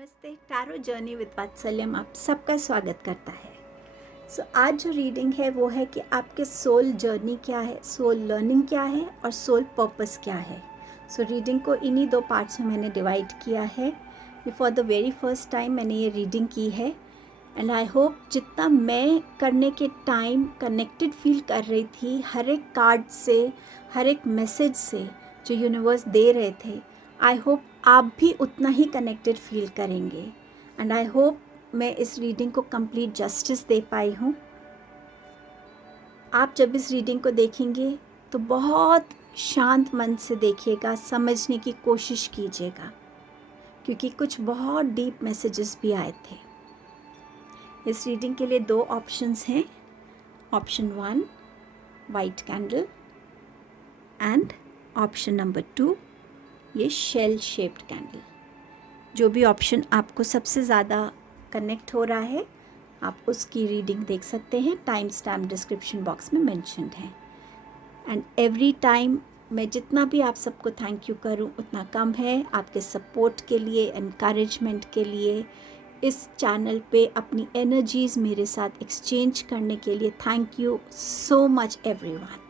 नमस्ते। Tarot journey with वात्सल्यम आप सबका स्वागत करता है। आज जो रीडिंग है वो है कि आपके सोल जर्नी क्या है, सोल लर्निंग क्या है और सोल पर्पस क्या है। रीडिंग को इन्हीं दो पार्ट्स में मैंने डिवाइड किया है। For the very first time मैंने ये रीडिंग की है एंड आई होप जितना मैं करने के टाइम कनेक्टेड फील कर रही थी हर एक कार्ड से, हर एक मैसेज से जो यूनिवर्स दे रहे थे, आई होप आप भी उतना ही कनेक्टेड फील करेंगे एंड आई होप मैं इस रीडिंग को कंप्लीट जस्टिस दे पाई हूँ। आप जब इस रीडिंग को देखेंगे तो बहुत शांत मन से देखिएगा, समझने की कोशिश कीजिएगा क्योंकि कुछ बहुत डीप मैसेजेस भी आए थे। इस रीडिंग के लिए दो ऑप्शंस हैं। Option 1 white candle and option number 2 ये शेल शेप्ड कैंडल। जो भी ऑप्शन आपको सबसे ज़्यादा कनेक्ट हो रहा है आप उसकी रीडिंग देख सकते हैं। टाइम स्टैम्प डिस्क्रिप्शन बॉक्स में मेंशन्ड है एंड एवरी टाइम मैं जितना भी आप सबको थैंक यू करूं उतना कम है। आपके सपोर्ट के लिए, एनकरेजमेंट के लिए, इस चैनल पे अपनी एनर्जीज़ मेरे साथ एक्सचेंज करने के लिए thank you so much everyone.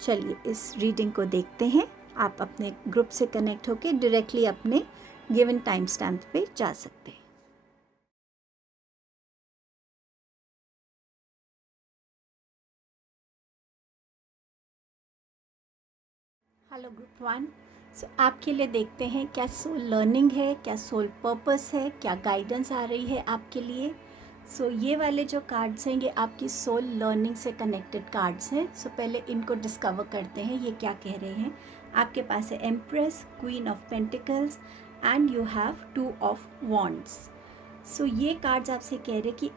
चलिए इस रीडिंग को देखते हैं। आप अपने ग्रुप से कनेक्ट होकर डायरेक्टली अपने गिवन टाइम स्टैम्प पे जा सकते हैं। Hello group 1। आपके लिए देखते हैं क्या सोल लर्निंग है, क्या सोल पर्पस है, क्या गाइडेंस आ रही है आपके लिए। ये वाले जो कार्ड्स हैं ये आपकी सोल लर्निंग से कनेक्टेड कार्ड्स हैं। पहले इनको डिस्कवर करते हैं ये क्या कह रहे हैं। आपके पास है empress, queen of pentacles and you have 2 of wands. ये कार्ड्स आपसे कह रहे हैं कि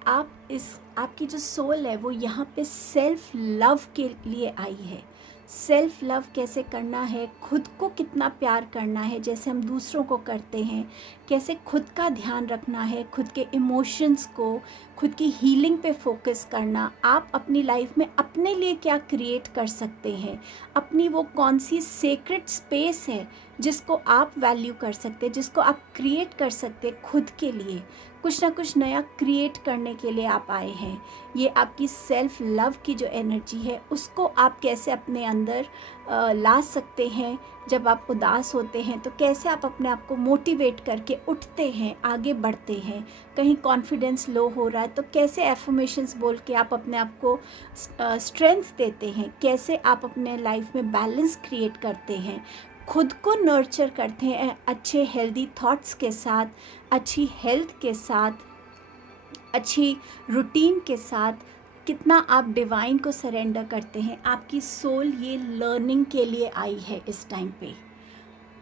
आपकी जो सोल है वो यहाँ पे सेल्फ लव के लिए आई है। सेल्फ लव कैसे करना है, खुद को कितना प्यार करना है जैसे हम दूसरों को करते हैं, कैसे खुद का ध्यान रखना है, खुद के इमोशंस को, खुद की हीलिंग पे फोकस करना। आप अपनी लाइफ में अपने लिए क्या क्रिएट कर सकते हैं, अपनी वो कौन सी सेक्रेट स्पेस है जिसको आप वैल्यू कर सकते हैं, जिसको आप क्रिएट कर सकते हैं खुद के लिए। कुछ ना कुछ नया क्रिएट करने के लिए आप आए हैं। ये आपकी सेल्फ लव की जो एनर्जी है उसको आप कैसे अपने अंदर ला सकते हैं। जब आप उदास होते हैं तो कैसे आप अपने आप को मोटिवेट करके उठते हैं, आगे बढ़ते हैं। कहीं कॉन्फिडेंस लो हो रहा है तो कैसे एफर्मेशंस बोल के आप अपने आप को स्ट्रेंथ देते हैं, कैसे आप अपने लाइफ में बैलेंस क्रिएट करते हैं, खुद को नर्चर करते हैं अच्छे हेल्दी थॉट्स के साथ, अच्छी हेल्थ के साथ, अच्छी रूटीन के साथ। कितना आप डिवाइन को सरेंडर करते हैं। आपकी सोल ये लर्निंग के लिए आई है इस टाइम पे।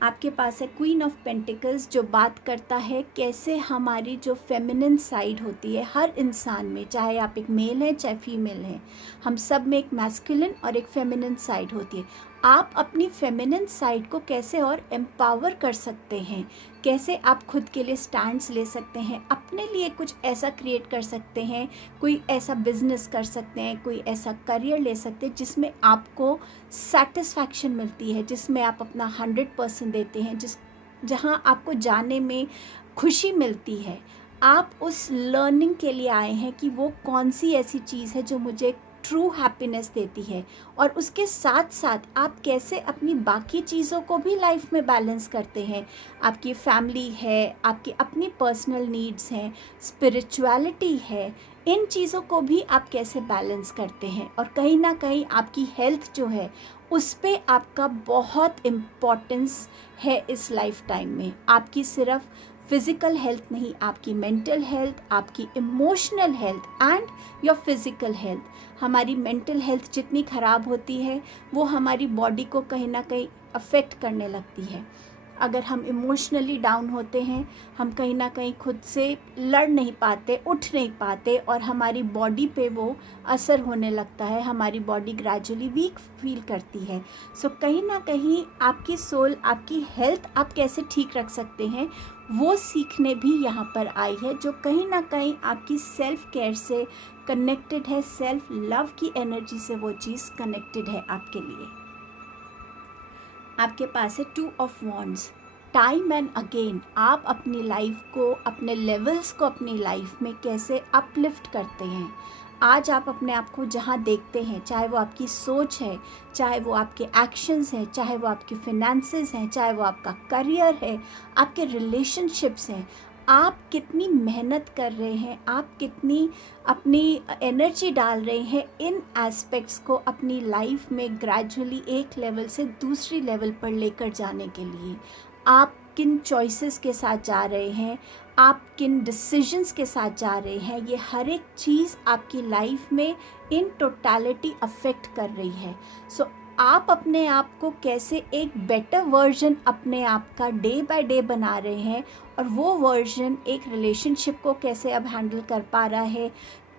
आपके पास है क्वीन ऑफ पेंटिकल्स जो बात करता है कैसे हमारी जो फेमिनिन साइड होती है हर इंसान में, चाहे आप एक मेल हैं चाहे फीमेल हैं, हम सब में एक मैस्कुलिन और एक फेमिनिन साइड होती है। आप अपनी फेमिनिन साइड को कैसे और एम्पावर कर सकते हैं, कैसे आप खुद के लिए स्टैंड्स ले सकते हैं, अपने लिए कुछ ऐसा क्रिएट कर सकते हैं, कोई ऐसा बिजनेस कर सकते हैं, कोई ऐसा करियर ले सकते हैं जिसमें आपको सेटिस्फैक्शन मिलती है, जिसमें आप अपना 100% देते हैं, जहाँ आपको जाने में खुशी मिलती है। आप उस लर्निंग के लिए आए हैं कि वो कौन सी ऐसी चीज़ है जो मुझे ट्रू हैप्पीनेस देती है और उसके साथ साथ आप कैसे अपनी बाकी चीज़ों को भी लाइफ में बैलेंस करते हैं। आपकी फैमिली है, आपकी अपनी पर्सनल नीड्स हैं, स्पिरिचुअलिटी है, इन चीज़ों को भी आप कैसे बैलेंस करते हैं। और कहीं ना कहीं आपकी हेल्थ जो है उस पे आपका बहुत इम्पोर्टेंस है इस लाइफ टाइम में। आपकी सिर्फ फिज़िकल हेल्थ नहीं, आपकी मेंटल हेल्थ, आपकी emotional health and your physical health. हमारी मेंटल हेल्थ जितनी ख़राब होती है वो हमारी बॉडी को कहीं ना कहीं अफेक्ट करने लगती है। अगर हम इमोशनली डाउन होते हैं, हम कहीं ना कहीं खुद से लड़ नहीं पाते, उठ नहीं पाते और हमारी बॉडी पे वो असर होने लगता है, हमारी बॉडी ग्रेजुअली वीक फील करती है। कहीं ना कहीं आपकी सोल, आपकी हेल्थ आप कैसे ठीक रख सकते हैं वो सीखने भी यहाँ पर आई है, जो कहीं ना कहीं आपकी सेल्फ केयर से कनेक्टेड है, सेल्फ लव की एनर्जी से वो चीज़ कनेक्टेड है आपके लिए। आपके पास है 2 of wands. Time and again आप अपनी लाइफ को, अपने लेवल्स को अपनी लाइफ में कैसे अपलिफ्ट करते हैं। आज आप अपने आप को जहाँ देखते हैं, चाहे वो आपकी सोच है, चाहे वो आपके एक्शंस हैं, चाहे वो आपके फिनेंसेस हैं, चाहे वो आपका करियर है, आपके रिलेशनशिप्स हैं, आप कितनी मेहनत कर रहे हैं, आप कितनी अपनी एनर्जी डाल रहे हैं इन एस्पेक्ट्स को अपनी लाइफ में ग्रेजुअली एक लेवल से दूसरी लेवल पर लेकर जाने के लिए। आप किन चॉइसेस के साथ जा रहे हैं, आप किन डिसीजंस के साथ जा रहे हैं, ये हर एक चीज़ आपकी लाइफ में इन टोटलिटी अफेक्ट कर रही है। सो आप अपने आप को कैसे एक बेटर वर्जन अपने आप का डे बाय डे बना रहे हैं, और वो वर्जन एक रिलेशनशिप को कैसे अब हैंडल कर पा रहा है,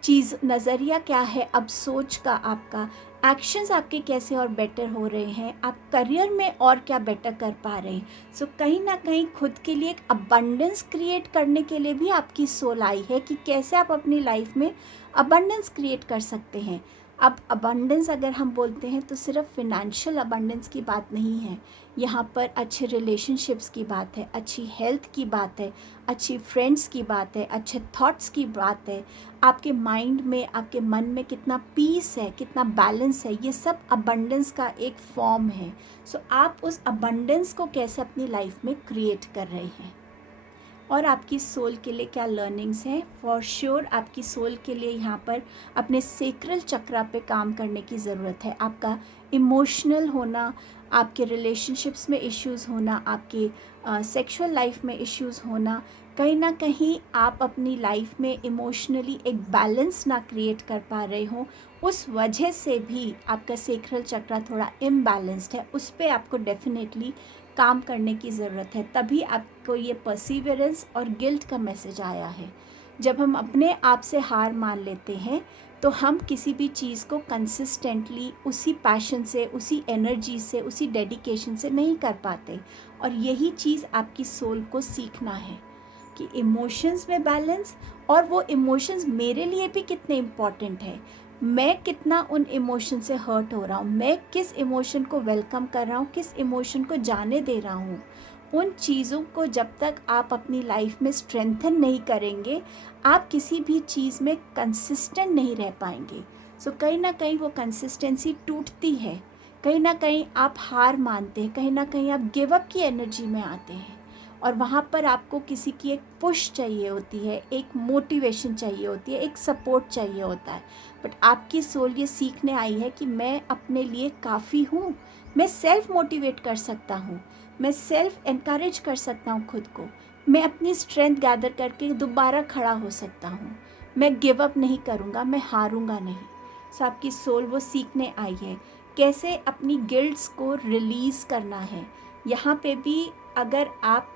चीज़ नज़रिया क्या है अब सोच का, आपका एक्शंस आपके कैसे और बेटर हो रहे हैं, आप करियर में और क्या बेटर कर पा रहे हैं। सो कहीं ना कहीं खुद के लिए एक अबंडेंस क्रिएट करने के लिए भी आपकी सोल आई है कि कैसे आप अपनी लाइफ में अबंडेंस क्रिएट कर सकते हैं। अब अबंडेंस अगर हम बोलते हैं तो सिर्फ फिनेंशियल अबंडेंस की बात नहीं है, यहाँ पर अच्छे रिलेशनशिप्स की बात है, अच्छी हेल्थ की बात है, अच्छी फ्रेंड्स की बात है, अच्छे थॉट्स की बात है, आपके माइंड में, आपके मन में कितना पीस है, कितना बैलेंस है, ये सब अबंडेंस का एक फॉर्म है। सो आप उस अबंडेंस को कैसे अपनी लाइफ में क्रिएट कर रहे हैं, और आपकी सोल के लिए क्या लर्निंग्स हैं। फॉर श्योर आपकी सोल के लिए यहाँ पर अपने सेक्रल चक्रा पे काम करने की ज़रूरत है। आपका इमोशनल होना, आपके रिलेशनशिप्स में इश्यूज़ होना, आपके सेक्सुअल लाइफ में इश्यूज़ होना, कहीं ना कहीं आप अपनी लाइफ में इमोशनली एक बैलेंस ना क्रिएट कर पा रहे हो, उस वजह से भी आपका सेक्रल चक्रा थोड़ा इम्बैलेंस्ड है। उस पर आपको डेफिनेटली काम करने की ज़रूरत है। तभी आपको ये परसिवरेंस और गिल्ट का मैसेज आया है। जब हम अपने आप से हार मान लेते हैं तो हम किसी भी चीज़ को कंसिस्टेंटली उसी पैशन से, उसी एनर्जी से, उसी डेडिकेशन से नहीं कर पाते। और यही चीज़ आपकी सोल को सीखना है कि इमोशंस में बैलेंस, और वो इमोशंस मेरे लिए भी कितने इम्पॉर्टेंट है, मैं कितना उन इमोशन से हर्ट हो रहा हूँ, मैं किस इमोशन को वेलकम कर रहा हूँ, किस इमोशन को जाने दे रहा हूँ। उन चीज़ों को जब तक आप अपनी लाइफ में स्ट्रेंथन नहीं करेंगे, आप किसी भी चीज़ में कंसिस्टेंट नहीं रह पाएंगे। सो कहीं ना कहीं वो कंसिस्टेंसी टूटती है, कहीं ना कहीं आप हार मानते हैं, कहीं ना कहीं आप गिव अप की एनर्जी में आते हैं, और वहाँ पर आपको किसी की एक पुश चाहिए होती है, एक मोटिवेशन चाहिए होती है, एक सपोर्ट चाहिए होता है। बट आपकी सोल ये सीखने आई है कि मैं अपने लिए काफ़ी हूँ, मैं सेल्फ मोटिवेट कर सकता हूँ, मैं सेल्फ एनकरेज कर सकता हूँ खुद को, मैं अपनी स्ट्रेंथ गैदर करके दोबारा खड़ा हो सकता हूँ, मैं गिव अप नहीं करूँगा, मैं हारूँगा नहीं। सो आपकी सोल वो सीखने आई है कैसे अपनी गिल्ट्स को रिलीज़ करना है। यहाँ पे भी अगर आप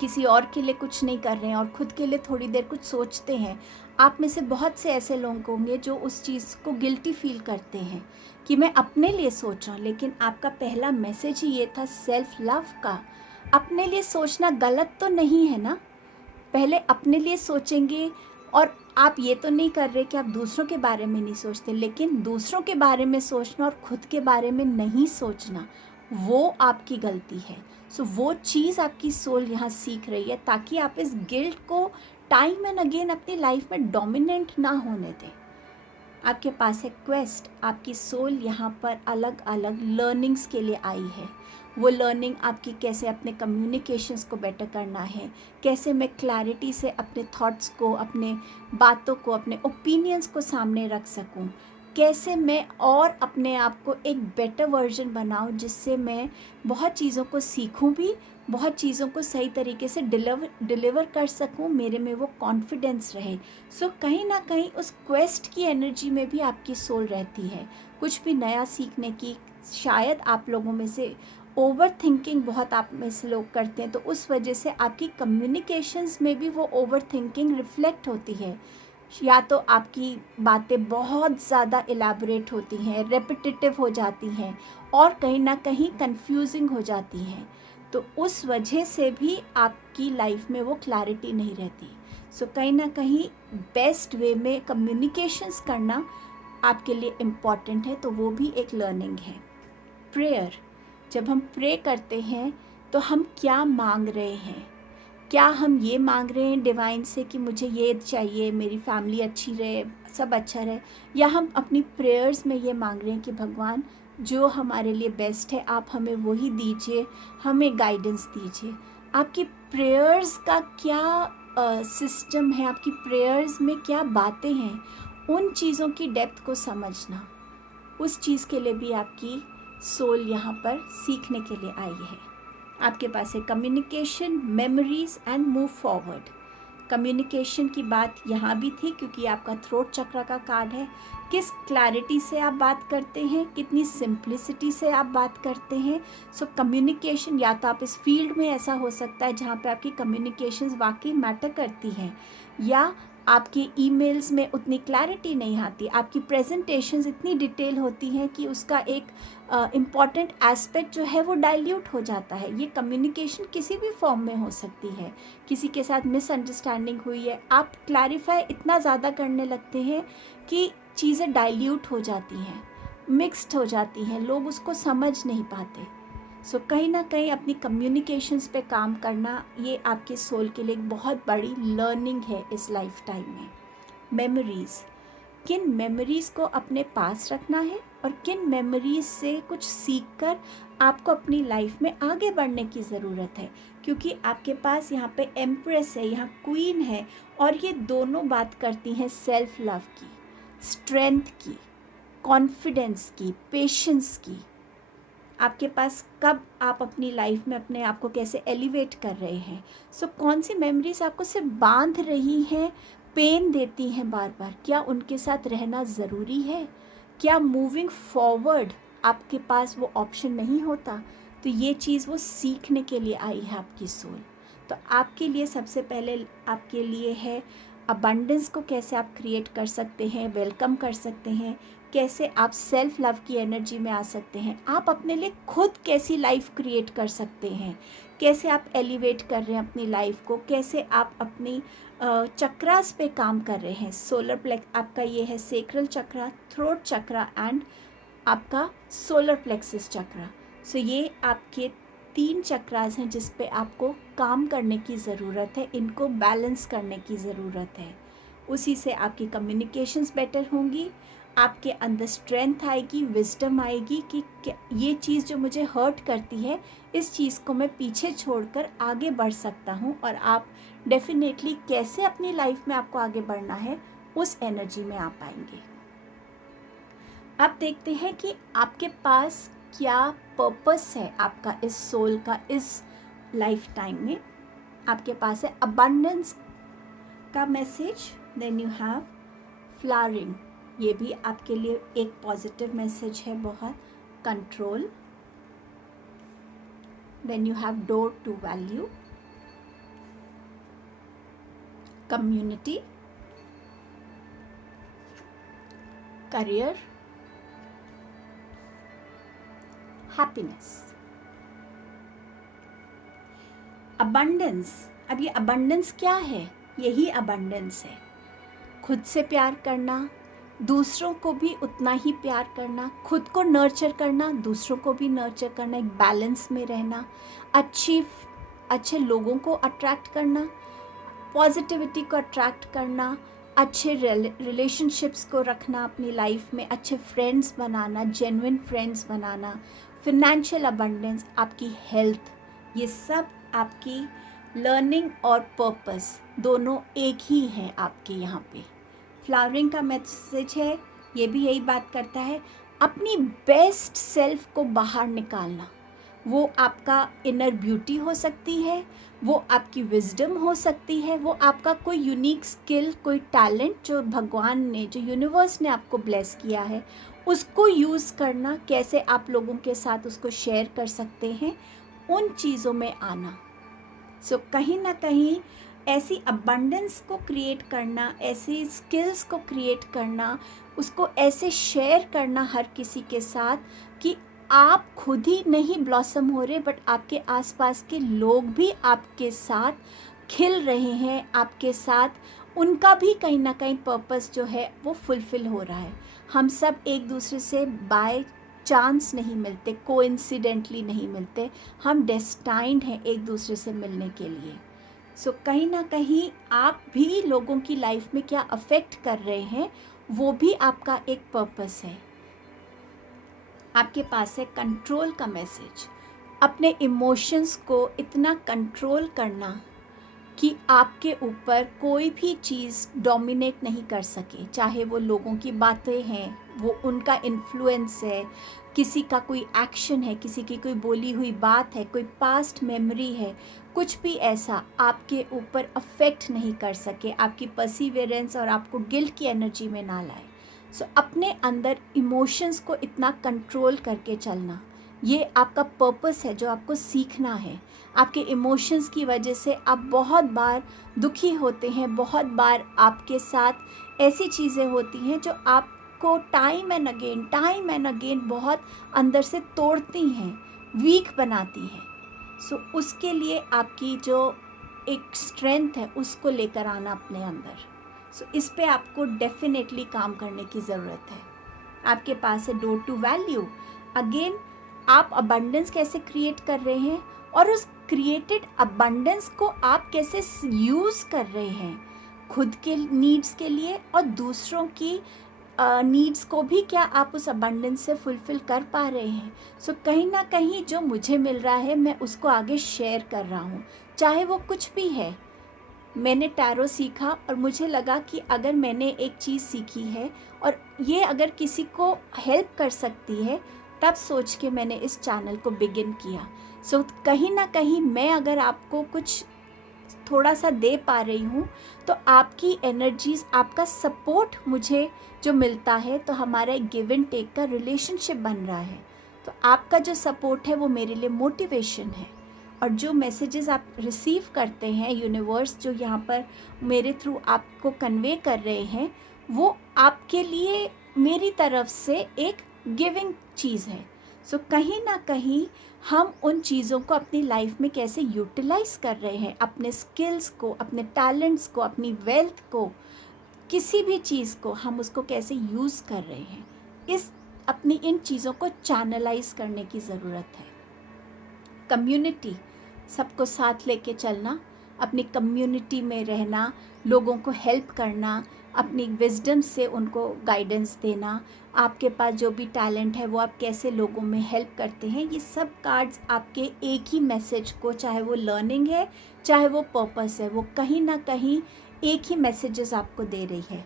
किसी और के लिए कुछ नहीं कर रहे हैं और खुद के लिए थोड़ी देर कुछ सोचते हैं, आप में से बहुत से ऐसे लोग होंगे जो उस चीज़ को गिल्टी फील करते हैं कि मैं अपने लिए सोच रहा हूँ। लेकिन आपका पहला मैसेज ही ये था सेल्फ लव का। अपने लिए सोचना गलत तो नहीं है ना, पहले अपने लिए सोचेंगे। और आप ये तो नहीं कर रहे कि आप दूसरों के बारे में नहीं सोचते, लेकिन दूसरों के बारे में सोचना और खुद के बारे में नहीं सोचना, वो आपकी गलती है। सो वो चीज़ आपकी सोल यहाँ सीख रही है ताकि आप इस गिल्ट को टाइम एंड अगेन अपनी लाइफ में डोमिनेंट ना होने दें। आपके पास है क्वेस्ट, आपकी सोल यहाँ पर अलग अलग लर्निंग्स के लिए आई है। वो लर्निंग आपकी कैसे अपने कम्युनिकेशंस को बेटर करना है, कैसे मैं क्लैरिटी से अपने थॉट्स को, अपने बातों को, अपने ओपिनियंस को सामने रख सकूं, कैसे मैं और अपने आप को एक बेटर वर्जन बनाऊं जिससे मैं बहुत चीज़ों को सीखूं भी, बहुत चीज़ों को सही तरीके से डिलीवर कर सकूं, मेरे में वो कॉन्फिडेंस रहे। सो कहीं ना कहीं उस क्वेस्ट की एनर्जी में भी आपकी सोल रहती है, कुछ भी नया सीखने की। शायद आप लोगों में से ओवर थिंकिंग बहुत आप में से लोग करते हैं, तो उस वजह से आपकी कम्युनिकेशंस में भी वो ओवर थिंकिंग रिफ्लेक्ट होती है। या तो आपकी बातें बहुत ज़्यादा एलैबोरेट होती हैं, रेपिटेटिव हो जाती हैं, और कहीं ना कहीं कंफ्यूजिंग हो जाती हैं, तो उस वजह से भी आपकी लाइफ में वो क्लैरिटी नहीं रहती। सो कहीं ना कहीं बेस्ट वे में कम्युनिकेशंस करना आपके लिए इम्पॉर्टेंट है, तो वो भी एक लर्निंग है। प्रेयर, जब हम प्रे करते हैं तो हम क्या मांग रहे हैं? क्या हम ये मांग रहे हैं डिवाइन से कि मुझे ये चाहिए, मेरी फैमिली अच्छी रहे, सब अच्छा रहे, या हम अपनी प्रेयर्स में ये मांग रहे हैं कि भगवान जो हमारे लिए बेस्ट है आप हमें वही दीजिए, हमें गाइडेंस दीजिए। आपकी प्रेयर्स का क्या सिस्टम है, आपकी प्रेयर्स में क्या बातें हैं, उन चीज़ों की डेप्थ को समझना, उस चीज़ के लिए भी आपकी सोल यहाँ पर सीखने के लिए आई है। आपके पास है communication, memories and move forward. Communication की बात यहाँ भी थी क्योंकि आपका थ्रोट चक्र का कार्ड है। किस क्लैरिटी से आप बात करते हैं, कितनी सिंप्लिसिटी से आप बात करते हैं। सो कम्युनिकेशन, या तो आप इस फील्ड में ऐसा हो सकता है जहाँ पे आपकी कम्युनिकेशंस वाकई मैटर करती हैं, या आपके ईमेल्स में उतनी क्लैरिटी नहीं आती, आपकी प्रेजेंटेशंस इतनी डिटेल होती हैं कि उसका एक इम्पॉर्टेंट एस्पेक्ट जो है वो डाइल्यूट हो जाता है। ये कम्युनिकेशन किसी भी फॉर्म में हो सकती है। किसी के साथ मिसअंडरस्टैंडिंग हुई है, आप क्लैरिफाई इतना ज़्यादा करने लगते हैं कि चीज़ें डाइल्यूट हो जाती हैं, मिक्स्ड हो जाती हैं, लोग उसको समझ नहीं पाते। सो कहीं ना कहीं अपनी कम्युनिकेशंस पे काम करना ये आपके सोल के लिए एक बहुत बड़ी लर्निंग है इस लाइफ टाइम में। मेमोरीज़, किन मेमोरीज़ को अपने पास रखना है और किन मेमोरीज़ से कुछ सीखकर आपको अपनी लाइफ में आगे बढ़ने की ज़रूरत है, क्योंकि आपके पास यहाँ पे एम्प्रेस है, यहाँ क्वीन है, और ये दोनों बात करती हैं सेल्फ लव की, स्ट्रेंथ की, कॉन्फिडेंस की, पेशेंस की। आपके पास कब आप अपनी लाइफ में अपने आप को कैसे एलिवेट कर रहे हैं। सो कौन सी मेमोरीज आपको सिर्फ बांध रही हैं, पेन देती हैं बार बार, क्या उनके साथ रहना ज़रूरी है? क्या मूविंग फॉरवर्ड आपके पास वो ऑप्शन नहीं होता? तो ये चीज़ वो सीखने के लिए आई है आपकी सोल। तो आपके लिए सबसे पहले आपके लिए है अबंडेंस को कैसे आप क्रिएट कर सकते हैं, वेलकम कर सकते हैं, कैसे आप सेल्फ लव की एनर्जी में आ सकते हैं, आप अपने लिए खुद कैसी लाइफ क्रिएट कर सकते हैं, कैसे आप एलिवेट कर रहे हैं अपनी लाइफ को, कैसे आप अपनी चक्रास पे काम कर रहे हैं। सोलर प्लेक्स आपका ये है sacral chakra, throat chakra and आपका सोलर प्लेक्सिस चक्रा। सो ये आपके 3 चक्रास हैं जिस पे आपको काम करने की ज़रूरत है, इनको बैलेंस करने की ज़रूरत है। उसी से आपकी कम्युनिकेशंस बेटर होंगी, आपके अंदर स्ट्रेंथ आएगी, विजडम आएगी कि ये चीज़ जो मुझे हर्ट करती है, इस चीज़ को मैं पीछे छोड़कर आगे बढ़ सकता हूँ, और आप डेफिनेटली कैसे अपनी लाइफ में आपको आगे बढ़ना है उस एनर्जी में आ पाएंगे। अब देखते हैं कि आपके पास क्या पर्पस है आपका इस सोल का इस लाइफ टाइम में। आपके पास है अबंडेंस का message, then you have flowering, ये भी आपके लिए एक पॉजिटिव मैसेज है बहुत। Control, then you have door to value, community, career, happiness, abundance. अब ये अबंडेंस क्या है? यही अबंडेंस है, खुद से प्यार करना, दूसरों को भी उतना ही प्यार करना, खुद को नर्चर करना, दूसरों को भी नर्चर करना, एक बैलेंस में रहना, अच्छे लोगों को अट्रैक्ट करना, पॉजिटिविटी को अट्रैक्ट करना, अच्छे रिलेशनशिप्स को रखना अपनी लाइफ में, अच्छे फ्रेंड्स बनाना, जेन्युइन फ्रेंड्स बनाना, फिनेंशियल अबंडेंस, आपकी हेल्थ, ये सब आपकी लर्निंग और पर्पस दोनों एक ही हैं आपके यहाँ पे। फ्लावरिंग का मैसेज है, ये भी यही बात करता है, अपनी बेस्ट सेल्फ को बाहर निकालना। वो आपका इनर ब्यूटी हो सकती है, वो आपकी विजडम हो सकती है, वो आपका कोई यूनिक स्किल, कोई टैलेंट जो भगवान ने, जो यूनिवर्स ने आपको ब्लेस किया है, उसको यूज़ करना, कैसे आप लोगों के साथ उसको शेयर कर सकते हैं, उन चीज़ों में आना। सो कहीं ना कहीं ऐसी अबंडेंस को क्रिएट करना, ऐसी स्किल्स को क्रिएट करना, उसको ऐसे शेयर करना हर किसी के साथ कि आप खुद ही नहीं ब्लॉसम हो रहे, बट आपके आसपास के लोग भी आपके साथ खिल रहे हैं, आपके साथ उनका भी कहीं ना कहीं पर्पस जो है वो फुलफ़िल हो रहा है। हम सब एक दूसरे से बाय चांस नहीं मिलते, कोइंसिडेंटली नहीं मिलते, हम डेस्टाइंड हैं एक दूसरे से मिलने के लिए। सो कहीं ना कहीं आप भी लोगों की लाइफ में क्या अफेक्ट कर रहे हैं, वो भी आपका एक पर्पस है। आपके पास है कंट्रोल का मैसेज। अपने इमोशंस को इतना कंट्रोल करना कि आपके ऊपर कोई भी चीज़ डोमिनेट नहीं कर सके, चाहे वो लोगों की बातें हैं, वो उनका इन्फ्लुएंस है, किसी का कोई एक्शन है, किसी की कोई बोली हुई बात है, कोई पास्ट मेमोरी है, कुछ भी ऐसा आपके ऊपर अफेक्ट नहीं कर सके, आपकी परसिवियरेंस और आपको गिल्ट की एनर्जी में ना लाए। सो अपने अंदर इमोशंस को इतना कंट्रोल करके चलना, ये आपका पर्पस है जो आपको सीखना है। आपके इमोशंस की वजह से आप बहुत बार दुखी होते हैं, बहुत बार आपके साथ ऐसी चीज़ें होती हैं जो आपको टाइम एंड अगेन बहुत अंदर से तोड़ती हैं, वीक बनाती हैं। सो उसके लिए आपकी जो एक स्ट्रेंथ है उसको लेकर आना अपने अंदर। सो इस पे आपको डेफिनेटली काम करने की ज़रूरत है। आपके पास है डोर टू वैल्यू। अगेन आप अबंडेंस कैसे क्रिएट कर रहे हैं और उस क्रिएटेड अबंडेंस को आप कैसे यूज़ कर रहे हैं खुद के नीड्स के लिए और दूसरों की नीड्स को भी क्या आप उस अबंडेंस से फुलफ़िल कर पा रहे हैं। सो कहीं ना कहीं जो मुझे मिल रहा है मैं उसको आगे शेयर कर रहा हूँ, चाहे वो कुछ भी है। मैंने टैरो सीखा और मुझे लगा कि अगर मैंने एक चीज़ सीखी है और ये अगर किसी को हेल्प कर सकती है, तब सोच के मैंने इस चैनल को बिगिन किया। सो कहीं ना कहीं मैं अगर आपको कुछ थोड़ा सा दे पा रही हूँ तो आपकी एनर्जीज़, आपका सपोर्ट मुझे जो मिलता है, तो हमारा एक गिव एंड टेक का रिलेशनशिप बन रहा है। तो आपका जो सपोर्ट है वो मेरे लिए मोटिवेशन है। और जो मैसेजेस आप रिसीव करते हैं, यूनिवर्स जो यहाँ पर मेरे थ्रू आपको कन्वे कर रहे हैं, वो आपके लिए मेरी तरफ से एक गिविंग चीज़ है। सो कहीं ना कहीं हम उन चीज़ों को अपनी लाइफ में कैसे यूटिलाइज कर रहे हैं, अपने स्किल्स को, अपने टैलेंट्स को, अपनी वेल्थ को, किसी भी चीज़ को हम उसको कैसे यूज़ कर रहे हैं, इस अपनी इन चीज़ों को चैनलाइज करने की ज़रूरत है। कम्युनिटी, सबको साथ लेके चलना, अपनी कम्युनिटी में रहना, लोगों को हेल्प करना, अपनी विजडम से उनको गाइडेंस देना, आपके पास जो भी टैलेंट है वो आप कैसे लोगों में हेल्प करते हैं, ये सब कार्ड्स आपके एक ही मैसेज को, चाहे वो लर्निंग है चाहे वो पर्पस है, वो कहीं ना कहीं एक ही मैसेजेस आपको दे रही है।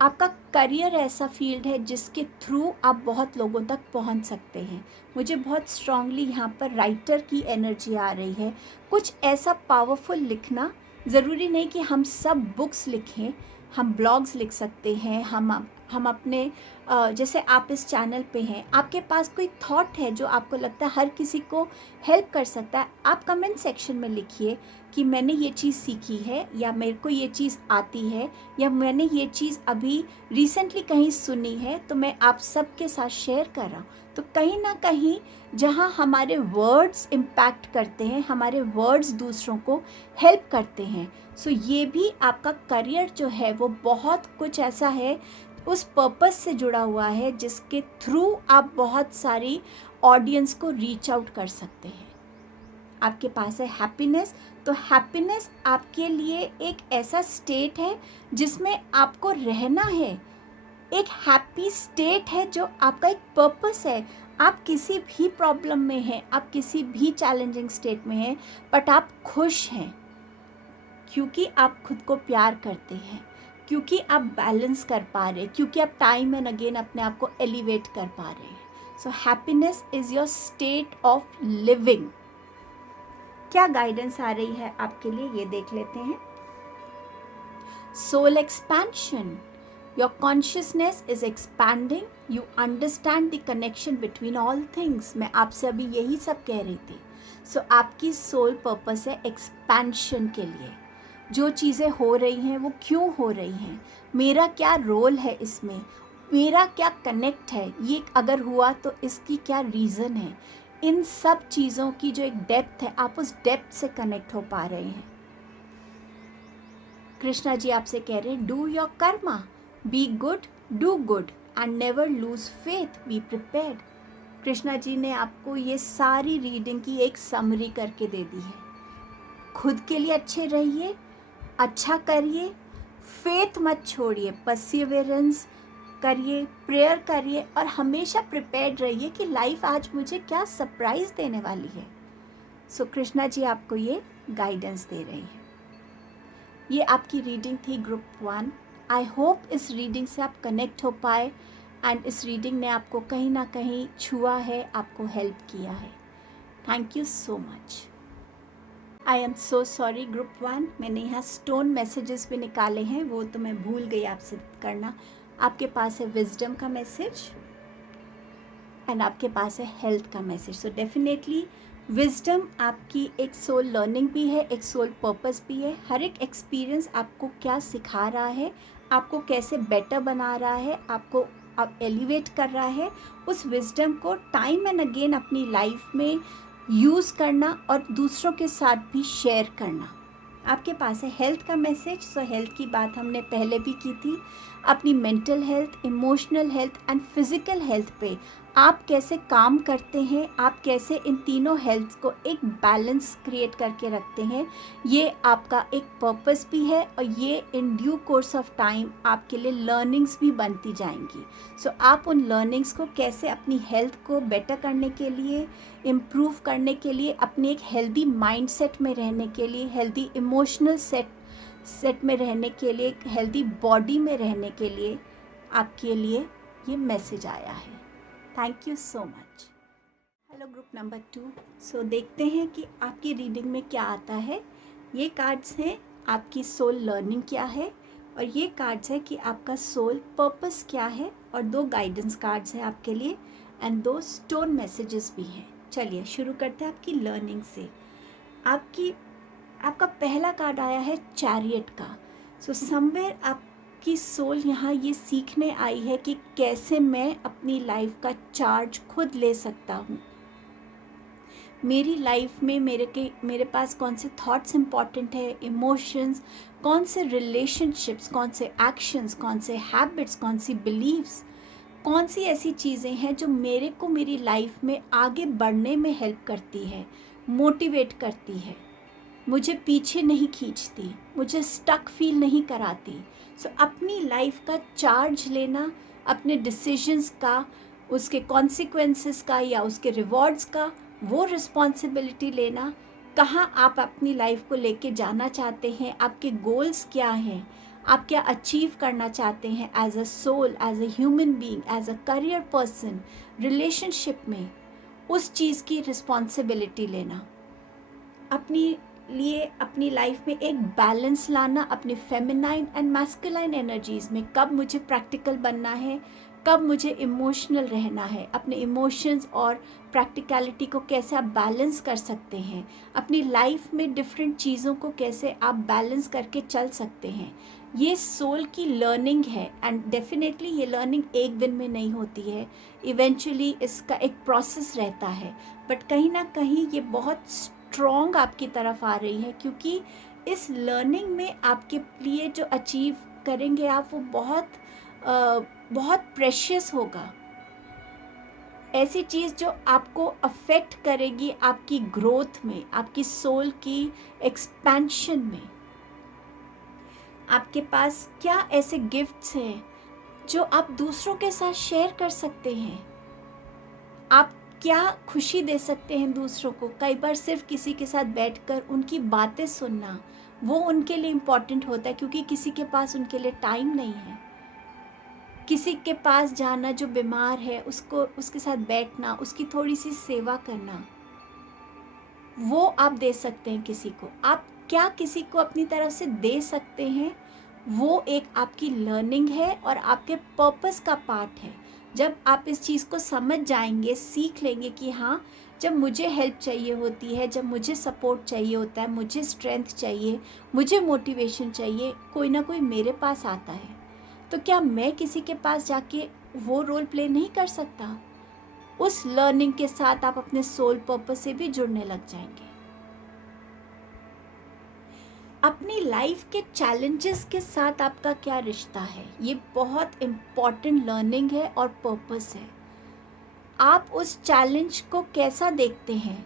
आपका करियर ऐसा फील्ड है जिसके थ्रू आप बहुत लोगों तक पहुंच सकते हैं। मुझे बहुत स्ट्रांगली यहाँ पर राइटर की एनर्जी आ रही है। कुछ ऐसा पावरफुल लिखना, ज़रूरी नहीं कि हम सब बुक्स लिखें, हम ब्लॉग्स लिख सकते हैं, हम अपने जैसे आप इस चैनल पे हैं, आपके पास कोई थॉट है जो आपको लगता है हर किसी को हेल्प कर सकता है, आप कमेंट सेक्शन में लिखिए कि मैंने ये चीज़ सीखी है, या मेरे को ये चीज़ आती है, या मैंने ये चीज़ अभी रिसेंटली कहीं सुनी है, तो मैं आप सबके साथ शेयर कर रहा हूँ। तो कहीं ना कहीं जहाँ हमारे वर्ड्स इम्पैक्ट करते हैं, हमारे वर्ड्स दूसरों को हेल्प करते हैं। सो ये भी आपका करियर जो है वो बहुत कुछ ऐसा है, उस पर्पस से जुड़ा हुआ है जिसके थ्रू आप बहुत सारी ऑडियंस को रीच आउट कर सकते हैं। आपके पास है हैप्पीनेस। तो हैप्पीनेस आपके लिए एक ऐसा स्टेट है जिसमें आपको रहना है, एक हैप्पी स्टेट है जो आपका एक पर्पस है। आप किसी भी प्रॉब्लम में हैं, आप किसी भी चैलेंजिंग स्टेट में हैं, बट आप खुश हैं क्योंकि आप खुद को प्यार करते हैं, क्योंकि आप बैलेंस कर पा रहे हैं, क्योंकि आप टाइम एंड अगेन अपने आप को एलिवेट कर पा रहे हैं। So happiness is your state of living. क्या गाइडेंस आ रही है आपके लिए, ये देख लेते हैं। Soul expansion, your consciousness is expanding, you understand the connection between all things. मैं आपसे अभी यही सब कह रही थी। सो आपकी सोल पर्पस है एक्सपेंशन के लिए। जो चीज़ें हो रही हैं वो क्यों हो रही हैं, मेरा क्या रोल है इसमें, मेरा क्या कनेक्ट है, ये अगर हुआ तो इसकी क्या रीज़न है, इन सब चीज़ों की जो एक डेप्थ है, आप उस डेप्थ से कनेक्ट हो पा रहे हैं। कृष्णा जी आपसे कह रहे हैं do your karma, be good, do good and never lose faith, be prepared. Krishna ji ने आपको ये सारी रीडिंग की एक समरी करके दे दी है। खुद के लिए अच्छे रहिए, अच्छा करिए, फेथ मत छोड़िए, परसिवरेंस करिए, प्रेयर करिए और हमेशा प्रिपेयर्ड रहिए कि लाइफ आज मुझे क्या सरप्राइज देने वाली है। सो कृष्णा जी आपको ये गाइडेंस दे रही है। ये आपकी रीडिंग थी ग्रुप 1। आई होप इस रीडिंग से आप कनेक्ट हो पाए एंड इस रीडिंग ने आपको कहीं ना कहीं छुआ है, आपको हेल्प किया है। Thank you so much. I am so sorry group 1, मैंने यहाँ स्टोन मैसेजेस भी निकाले हैं, वो तो मैं भूल गई आपसे करना। आपके पास है विजडम का मैसेज एंड आपके पास है हेल्थ का मैसेज। सो डेफिनेटली विजडम आपकी एक सोल लर्निंग भी है, एक सोल पर्पस भी है। हर एक एक्सपीरियंस आपको क्या सिखा रहा है, आपको कैसे बेटर बना रहा है, आपको आप एलिवेट कर रहा है, उस विजडम को टाइम एंड अगेन अपनी लाइफ में यूज़ करना और दूसरों के साथ भी शेयर करना। आपके पास है हेल्थ का मैसेज। सो हेल्थ की बात हमने पहले भी की थी। अपनी mental health, emotional health and physical health पे आप कैसे काम करते हैं, आप कैसे इन तीनों हेल्थ को एक बैलेंस क्रिएट करके रखते हैं, ये आपका एक पर्पस भी है और ये in due course of time आपके लिए लर्निंग्स भी बनती जाएंगी। सो आप उन लर्निंग्स को कैसे अपनी हेल्थ को बेटर करने के लिए, इम्प्रूव करने के लिए, अपने एक हेल्दी माइंडसेट में रहने के लिए, हेल्दी इमोशनल सेट में रहने के लिए, एक हेल्दी बॉडी में रहने के लिए आपके लिए ये मैसेज आया है। Thank you so much. Hello group number 2। सो देखते हैं कि आपकी रीडिंग में क्या आता है। ये कार्ड्स हैं आपकी सोल लर्निंग क्या है और ये कार्ड्स है कि आपका सोल पर्पस क्या है और 2 गाइडेंस कार्ड्स हैं आपके लिए एंड 2 स्टोन मैसेजेस भी हैं। चलिए शुरू करते हैं आपकी लर्निंग से। आपका पहला कार्ड आया है चैरियट का। सो समवेयर आपकी सोल यहाँ ये सीखने आई है कि कैसे मैं अपनी लाइफ का चार्ज खुद ले सकता हूँ। मेरी लाइफ में मेरे पास कौन से थॉट्स इम्पॉर्टेंट है, इमोशंस, कौन से रिलेशनशिप्स, कौन से एक्शंस, कौन से हैबिट्स, कौन सी बिलीव्स, कौन सी ऐसी चीज़ें हैं जो मेरे को मेरी लाइफ में आगे बढ़ने में हेल्प करती है, मोटिवेट करती है, मुझे पीछे नहीं खींचती, मुझे स्टक फील नहीं कराती। सो अपनी लाइफ का चार्ज लेना, अपने डिसीजंस का, उसके कॉन्सिक्वेंसेस का या उसके रिवॉर्ड्स का वो रिस्पॉन्सिबिलिटी लेना, कहाँ आप अपनी लाइफ को लेके जाना चाहते हैं, आपके गोल्स क्या हैं, आप क्या अचीव करना चाहते हैं as a soul, as a human being, as a career person, relationship में, उस चीज़ की रिस्पॉन्सिबिलिटी लेना। अपनी लिए अपनी लाइफ में एक बैलेंस लाना, अपने फेमिनाइन एंड मैस्कुलाइन एनर्जीज़ में, कब मुझे प्रैक्टिकल बनना है, कब मुझे इमोशनल रहना है, अपने इमोशंस और प्रैक्टिकलिटी को कैसे आप बैलेंस कर सकते हैं, अपनी लाइफ में डिफरेंट चीज़ों को कैसे आप बैलेंस करके चल सकते हैं। ये सोल की लर्निंग है एंड डेफिनेटली ये लर्निंग एक दिन में नहीं होती है, इवेंचुअली इसका एक प्रोसेस रहता है, बट कहीं ना कहीं ये बहुत स्ट्रॉन्ग आपकी तरफ आ रही है क्योंकि इस लर्निंग में आपके लिए जो अचीव करेंगे आप वो बहुत प्रेशियस होगा। ऐसी चीज़ जो आपको अफेक्ट करेगी आपकी ग्रोथ में, आपकी सोल की एक्सपेंशन में। आपके पास क्या ऐसे गिफ्ट्स हैं जो आप दूसरों के साथ शेयर कर सकते हैं, आप क्या खुशी दे सकते हैं दूसरों को। कई बार सिर्फ किसी के साथ बैठकर उनकी बातें सुनना वो उनके लिए इम्पॉर्टेंट होता है क्योंकि किसी के पास उनके लिए टाइम नहीं है। किसी के पास जाना जो बीमार है, उसके साथ बैठना, उसकी थोड़ी सी सेवा करना, वो आप दे सकते हैं किसी को। आप क्या किसी को अपनी तरफ से दे सकते हैं, वो एक आपकी लर्निंग है और आपके पर्पस का पार्ट है। जब आप इस चीज़ को समझ जाएंगे, सीख लेंगे कि हाँ, जब मुझे हेल्प चाहिए होती है, जब मुझे सपोर्ट चाहिए होता है, मुझे स्ट्रेंथ चाहिए, मुझे मोटिवेशन चाहिए, कोई ना कोई मेरे पास आता है, तो क्या मैं किसी के पास जाके वो रोल प्ले नहीं कर सकता। उस लर्निंग के साथ आप अपने सोल पर्पस से भी जुड़ने लग जाएंगे। अपनी लाइफ के चैलेंजेस के साथ आपका क्या रिश्ता है, ये बहुत इम्पॉर्टेंट लर्निंग है और पर्पस है। आप उस चैलेंज को कैसा देखते हैं?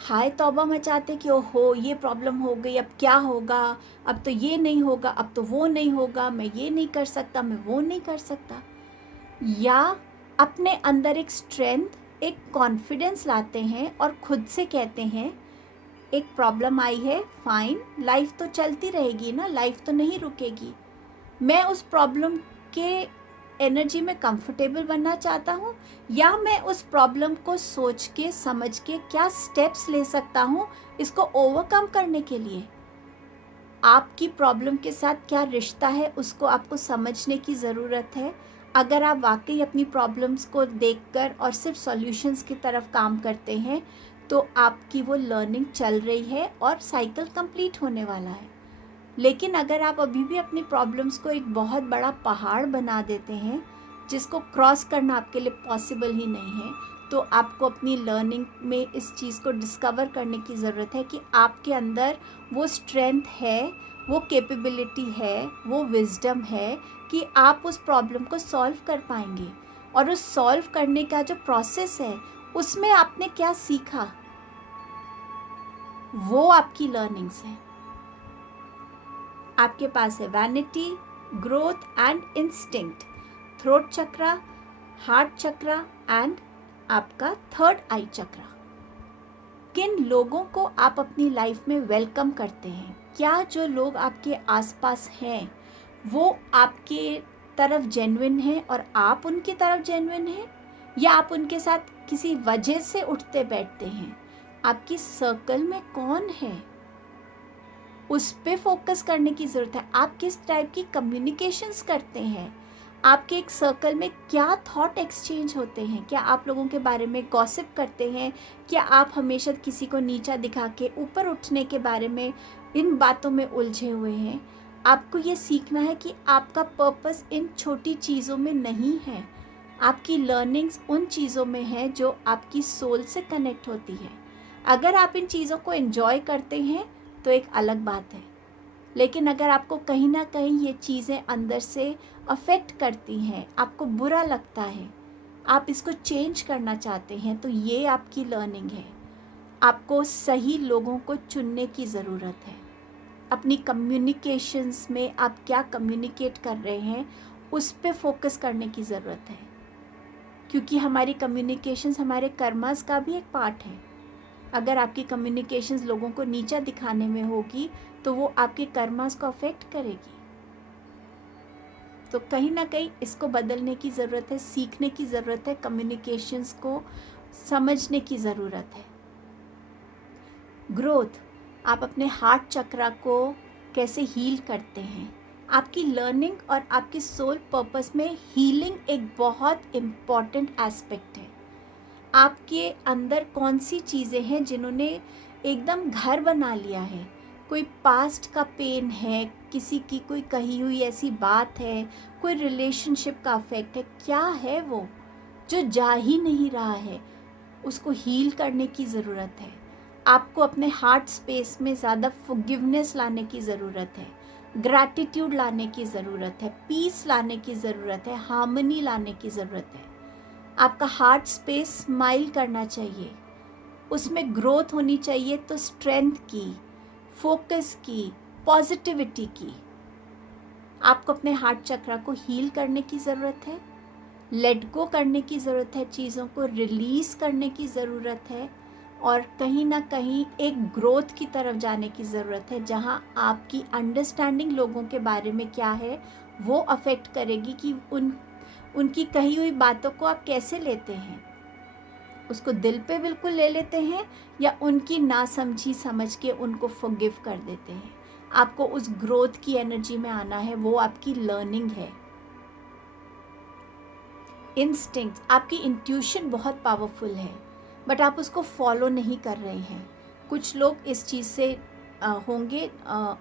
हाय तौबा मचाते कि ओहो ये प्रॉब्लम हो गई, अब क्या होगा, अब तो ये नहीं होगा, अब तो वो नहीं होगा, मैं ये नहीं कर सकता, मैं वो नहीं कर सकता, या अपने अंदर एक स्ट्रेंथ, एक कॉन्फिडेंस लाते हैं और खुद से कहते हैं एक प्रॉब्लम आई है, फाइन, लाइफ तो चलती रहेगी ना, लाइफ तो नहीं रुकेगी, मैं उस प्रॉब्लम के एनर्जी में कंफर्टेबल बनना चाहता हूँ, या मैं उस प्रॉब्लम को सोच के समझ के क्या स्टेप्स ले सकता हूँ इसको ओवरकम करने के लिए। आपकी प्रॉब्लम के साथ क्या रिश्ता है उसको आपको समझने की ज़रूरत है। अगर आप वाकई अपनी प्रॉब्लम्स को देखकर और सिर्फ सॉल्यूशंस की तरफ काम करते हैं तो आपकी वो लर्निंग चल रही है और साइकिल कंप्लीट होने वाला है। लेकिन अगर आप अभी भी अपनी प्रॉब्लम्स को एक बहुत बड़ा पहाड़ बना देते हैं जिसको क्रॉस करना आपके लिए पॉसिबल ही नहीं है, तो आपको अपनी लर्निंग में इस चीज़ को डिस्कवर करने की ज़रूरत है कि आपके अंदर वो स्ट्रेंथ है, वो कैपेबिलिटी है, वो विजडम है कि आप उस प्रॉब्लम को सॉल्व कर पाएंगे। और उस सॉल्व करने का जो प्रोसेस है उसमें आपने क्या सीखा, वो आपकी लर्निंग्स हैं। आपके पास है vanity, growth and instinct, throat chakra, heart chakra and आपका थर्ड आई चक्रा। किन लोगों को आप अपनी लाइफ में वेलकम करते हैं? क्या जो लोग आपके आसपास हैं वो आपके तरफ जेन्युइन हैं और आप उनकी तरफ जेन्युइन हैं, या आप उनके साथ किसी वजह से उठते बैठते हैं? आपकी सर्कल में कौन है, उस पे फोकस करने की ज़रूरत है। आप किस टाइप की कम्युनिकेशंस करते हैं, आपके एक सर्कल में क्या थॉट एक्सचेंज होते हैं, क्या आप लोगों के बारे में गॉसिप करते हैं, क्या आप हमेशा किसी को नीचा दिखा के ऊपर उठने के बारे में इन बातों में उलझे हुए हैं? आपको ये सीखना है कि आपका पर्पस इन छोटी चीज़ों में नहीं है, आपकी लर्निंग्स उन चीज़ों में है जो आपकी सोल से कनेक्ट होती है। अगर आप इन चीज़ों को एंजॉय करते हैं तो एक अलग बात है, लेकिन अगर आपको कहीं ना कहीं ये चीज़ें अंदर से अफेक्ट करती हैं, आपको बुरा लगता है, आप इसको चेंज करना चाहते हैं, तो ये आपकी लर्निंग है। आपको सही लोगों को चुनने की ज़रूरत है। अपनी कम्युनिकेशंस में आप क्या कम्युनिकेट कर रहे हैं उस पे फोकस करने की ज़रूरत है, क्योंकि हमारी कम्युनिकेशंस हमारे कर्मास का भी एक पार्ट है। अगर आपकी कम्युनिकेशंस लोगों को नीचा दिखाने में होगी तो वो आपके कर्मास को अफेक्ट करेगी। तो कहीं ना कहीं इसको बदलने की ज़रूरत है, सीखने की ज़रूरत है, कम्युनिकेशंस को समझने की ज़रूरत है। ग्रोथ, आप अपने हार्ट चक्रा को कैसे हील करते हैं? आपकी लर्निंग और आपकी सोल पर्पस में हीलिंग एक बहुत इम्पॉर्टेंट एस्पेक्ट है। आपके अंदर कौन सी चीज़ें हैं जिन्होंने एकदम घर बना लिया है? कोई पास्ट का पेन है, किसी की कोई कही हुई ऐसी बात है, कोई रिलेशनशिप का अफेक्ट है, क्या है वो जो जा ही नहीं रहा है? उसको हील करने की ज़रूरत है। आपको अपने हार्ट स्पेस में ज़्यादा फॉरगिवनेस लाने की ज़रूरत है, ग्रैटिट्यूड लाने की ज़रूरत है, पीस लाने की ज़रूरत है, हार्मनी लाने की ज़रूरत है। आपका हार्ट स्पेस स्माइल करना चाहिए, उसमें ग्रोथ होनी चाहिए, तो स्ट्रेंथ की, फोकस की, पॉजिटिविटी की। आपको अपने हार्ट चक्रा को हील करने की ज़रूरत है, लेट गो करने की ज़रूरत है, चीज़ों को रिलीज़ करने की ज़रूरत है, और कहीं ना कहीं एक ग्रोथ की तरफ जाने की ज़रूरत है, जहाँ आपकी अंडरस्टैंडिंग लोगों के बारे में क्या है वो अफेक्ट करेगी कि उनकी कही हुई बातों को आप कैसे लेते हैं। उसको दिल पे बिल्कुल ले लेते हैं या उनकी नासमझी समझ के उनको फॉरगिव कर देते हैं। आपको उस ग्रोथ की एनर्जी में आना है, वो आपकी लर्निंग है। इंस्टिंक्ट्स, आपकी इंट्यूशन बहुत पावरफुल है बट आप उसको फॉलो नहीं कर रहे हैं। कुछ लोग इस चीज़ से होंगे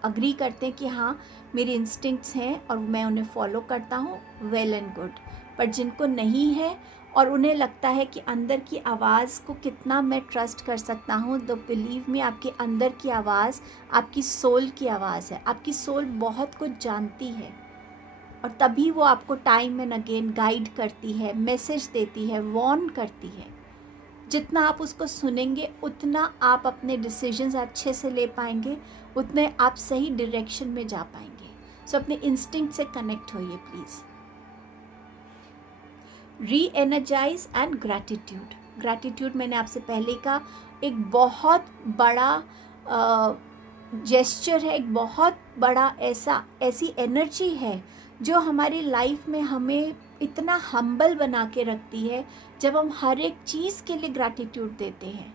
अग्री करते हैं कि हाँ मेरी इंस्टिंक्ट्स हैं और मैं उन्हें फॉलो करता हूँ, वेल एंड गुड। बट जिनको नहीं है और उन्हें लगता है कि अंदर की आवाज़ को कितना मैं ट्रस्ट कर सकता हूँ, तो बिलीव मी, आपके अंदर की आवाज़ आपकी सोल की आवाज़ है। आपकी सोल बहुत कुछ जानती है और तभी वो आपको टाइम एंड अगेन गाइड करती है, मैसेज देती है, वार्न करती है। जितना आप उसको सुनेंगे उतना आप अपने डिसीजंस अच्छे से ले पाएंगे, उतने आप सही डायरेक्शन में जा पाएंगे। सो अपने इंस्टिंक्ट से कनेक्ट होइए प्लीज़। री एनर्जाइज एंड ग्रैटिट्यूड। ग्रैटिट्यूड मैंने आपसे पहले कहा, एक बहुत बड़ा जेस्चर है, एक बहुत बड़ा ऐसी एनर्जी है जो हमारी लाइफ में हमें इतना हम्बल बना के रखती है जब हम हर एक चीज़ के लिए ग्रैटिट्यूड देते हैं।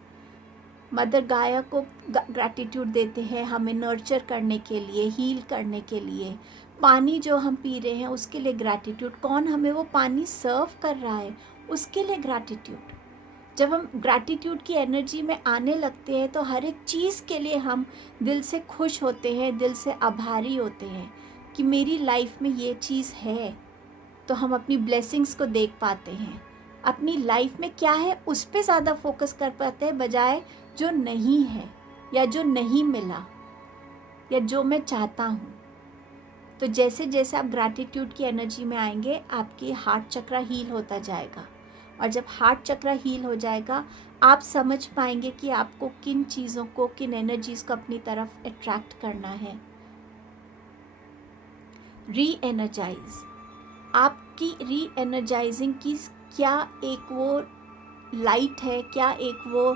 मदर गाया को ग्रैटिट्यूड देते हैं हमें नर्चर करने के लिए, हील करने के लिए। पानी जो हम पी रहे हैं उसके लिए ग्रैटिट्यूड। कौन हमें वो पानी सर्व कर रहा है उसके लिए ग्रैटिट्यूड। जब हम ग्रैटिट्यूड की एनर्जी में आने लगते हैं तो हर एक चीज़ के लिए हम दिल से खुश होते हैं, दिल से आभारी होते हैं कि मेरी लाइफ में ये चीज़ है। तो हम अपनी ब्लेसिंग्स को देख पाते हैं, अपनी लाइफ में क्या है उस पर ज़्यादा फोकस कर पाते हैं बजाय जो नहीं है या जो नहीं मिला या जो मैं चाहता हूँ। तो जैसे जैसे आप ग्रैटिट्यूड की एनर्जी में आएंगे आपकी हार्ट चक्रा हील होता जाएगा, और जब हार्ट चक्रा हील हो जाएगा आप समझ पाएंगे कि आपको किन चीज़ों को, किन एनर्जीज़ को अपनी तरफ अट्रैक्ट करना है। री एनर्जाइज, आपकी री एनर्जाइजिंग की क्या एक वो लाइट है, क्या एक वो